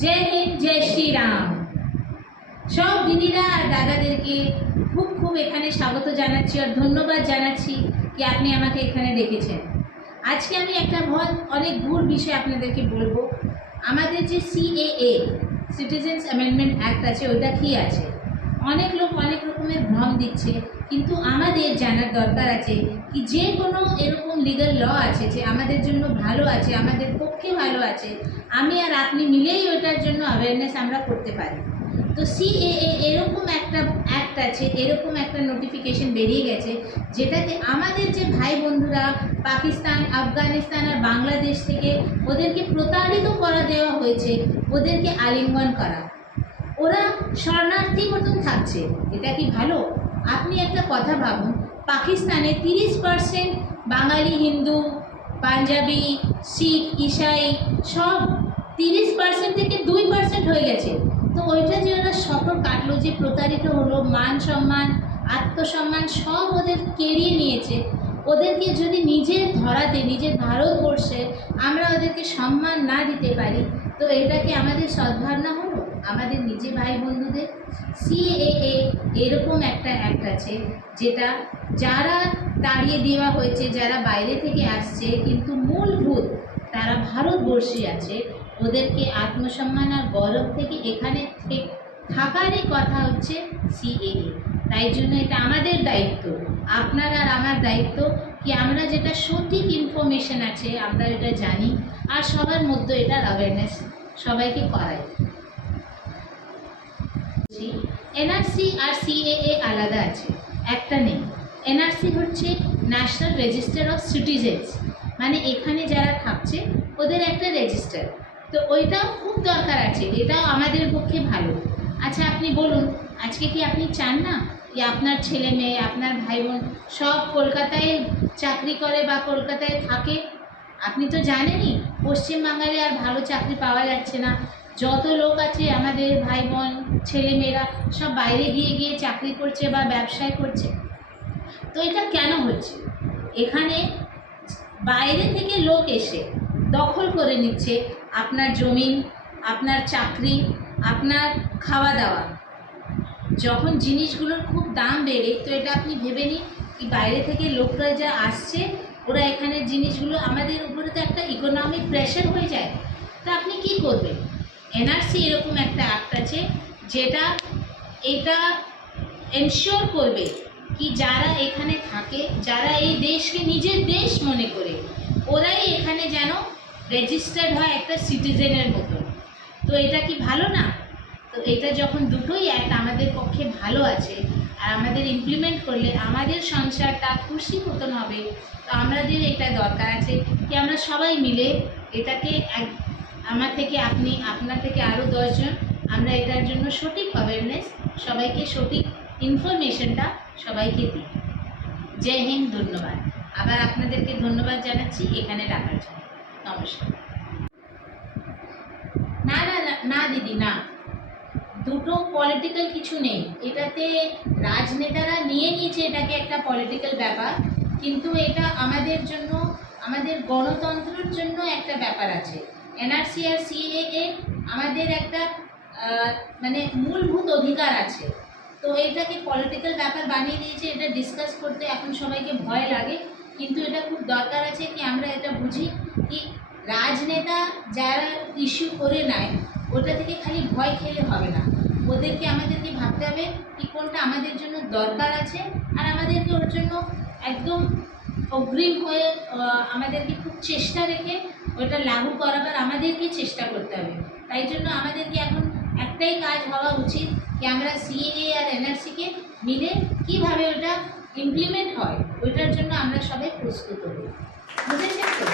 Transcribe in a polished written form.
जय हिंद, जय श्री राम। সব দিদিরা আর দাদাদেরকে খুব খুব এখানে স্বাগত জানাচ্ছি আর ধন্যবাদ জানাচ্ছি কি আপনি আমাকে এখানে ডেকেছেন। আজকে আমি একটা অনেক গুড বিষয় আপনাদেরকে বলবো। আমাদের যে সিএএ সিটিজেন্স অ্যামেন্ডমেন্ট অ্যাক্ট আছে, ওইটা কী আছে, অনেক লোক অনেক রকমের ভ্রম দিচ্ছে, কিন্তু আমাদের জানার দরকার আছে কি যে কোনো এরকম লিগ্যাল ল আছে যে আমাদের জন্য ভালো আছে, আমাদের পক্ষে ভালো আছে, আমি আর আপনি মিলেই ওইটার জন্য অ্যাওয়ারনেস আমরা করতে পারি। তো সিএএ এরকম একটা অ্যাক্ট আছে, এরকম একটা নোটিফিকেশন বেরিয়ে গেছে যেটাতে আমাদের যে ভাই বন্ধুরা পাকিস্তান, আফগানিস্তান আর বাংলাদেশ থেকে ওদেরকে প্রতারিত করা দেওয়া হয়েছে, ওদেরকে আলিঙ্গন করা, ওরা শরণার্থী মতন থাকছে। এটা কি ভালো? আপনি একটা কথা ভাবুন, পাকিস্তানে 30% বাঙালি, হিন্দু, পাঞ্জাবি, শিখ, ইসাই সব 30% থেকে 2% হয়ে গেছে। তো ওইটা যে ওরা সফর কাটলো, যে প্রতারিত হলো, মান সম্মান, আত্মসম্মান সব ওদের কেড়িয়ে নিয়েছে। ওদেরকে যদি নিজের ধরাতে, নিজের ভারতবর্ষে আমরা ওদেরকে সম্মান না দিতে পারি, তো এটা কি আমাদের সদ্ভাবনা হলো আমাদের নিজে ভাই বন্ধুদের? সিএএ এরকম একটা অ্যাক্ট আছে যেটা যারা তাড়িয়ে দেওয়া হয়েছে, যারা বাইরে থেকে আসছে কিন্তু মূলভূত তারা ভারতবর্ষী আছে, ওদেরকে আত্মসম্মান আর গৌরব থেকে এখানে থাকারই কথা হচ্ছে সিএএ। তাই জন্য এটা আমাদের দায়িত্ব, আপনার আর আমার দায়িত্ব কি আমরা যেটা সঠিক ইনফরমেশন আছে আমরা এটা জানি আর সবার মধ্যে এটার অ্যাওয়ারনেস সবাইকে করাই। এনআরসি আর সিএএ আলাদা আছে, একটা নেই। এনআরসি হচ্ছে ন্যাশনাল রেজিস্টার অফ সিটিজেন্স, মানে এখানে যারা থাকছে ওদের একটা রেজিস্টার। তো ওইটাও খুব দরকার আছে, এটাও আমাদের পক্ষে ভালো। আচ্ছা আপনি বলুন, আজকে কি আপনি চান না যে আপনার ছেলে মেয়ে, আপনার ভাই বোন সব কলকাতায় চাকরি করে বা কলকাতায় থাকে? আপনি তো জানেনই পশ্চিমবাংলায় আর ভালো চাকরি পাওয়া যাচ্ছে না। যত লোক আছে আমাদের ভাই বোন ছেলেমেয়েরা সব বাইরে গিয়ে গিয়ে চাকরি করছে বা ব্যবসায় করছে। তো এটা কেন হচ্ছে? এখানে বাইরে থেকে লোক এসে দখল করে নিচ্ছে আপনার জমিন, আপনার চাকরি, আপনার খাওয়া দাওয়া। যখন জিনিসগুলোর খুব দাম বেড়ে, তো এটা আপনি ভেবে নিন কি বাইরে থেকে লোকরা যা আসছে ওরা এখানে জিনিসগুলো, আমাদের উপরে তো একটা ইকোনমিক প্রেশার হয়ে যায়। তা আপনি কি করবেন? এনআরসি এরকম একটা অ্যাক্ট আছে যেটা এটা এনশিওর করবে কি যারা এখানে থাকে, যারা এই দেশকে নিজের দেশ মনে করে, ওরাই এখানে যেন রেজিস্টার্ড হয় একটা সিটিজেনের মতন। তো এটা কি ভালো না? তো এটা যখন দুটোই অ্যাক্ট আমাদের পক্ষে ভালো আছে আর আমাদের ইমপ্লিমেন্ট করলে আমাদের সংসারটা খুশি মতন হবে, তো আমাদের এটা দরকার আছে কি আমরা সবাই মিলে এটাকে আমার থেকে আপনি, আপনার থেকে আরও 10 জন, আমরা এটার জন্য সঠিক অ্যাওয়ারনেস, সবাইকে সঠিক ইনফরমেশনটা সবাইকে দিই। জয় হিন্দ, ধন্যবাদ। আবার আপনাদেরকে ধন্যবাদ জানাচ্ছি এখানে ডাকার জন্য। নমস্কার। না না না দিদি, না, দুটো পলিটিক্যাল কিছু নেই এটাতে। রাজনেতারা নিয়ে নিয়েছে এটাকে একটা পলিটিক্যাল ব্যাপার, কিন্তু এটা আমাদের জন্য, আমাদের গণতন্ত্রের জন্য একটা ব্যাপার আছে। এনআরসি আর সিএএ আমাদের একটা মানে মূলভূত অধিকার আছে। তো এটাকে পলিটিক্যাল ব্যাপার বানিয়ে দিয়েছে, এটা ডিসকাস করতে এখন সবাইকে ভয় লাগে, কিন্তু এটা খুব দরকার আছে কি আমরা এটা বুঝি কি রাজনেতা যারা ইস্যু করে নেয় ওটা থেকে খালি ভয় খেলে হবে না, ওদেরকে আমাদেরকে ভাবতে হবে কি কোনটা আমাদের জন্য দরকার আছে আর আমাদেরকে ওর জন্য একদম অগ্রিম হয়ে আমাদেরকে খুব চেষ্টা রেখে ওটা লাগু করাবার আমাদেরকে চেষ্টা করতে হবে। তাই জন্য আমাদেরকে এখন একটাই কাজ হওয়া উচিত কি আমরা সিএএ আর এনআরসিকে মিলে কীভাবে ওটা ইমপ্লিমেন্ট হয় ওইটার জন্য আমরা সবাই প্রস্তুত হব। বুঝেছেন তো?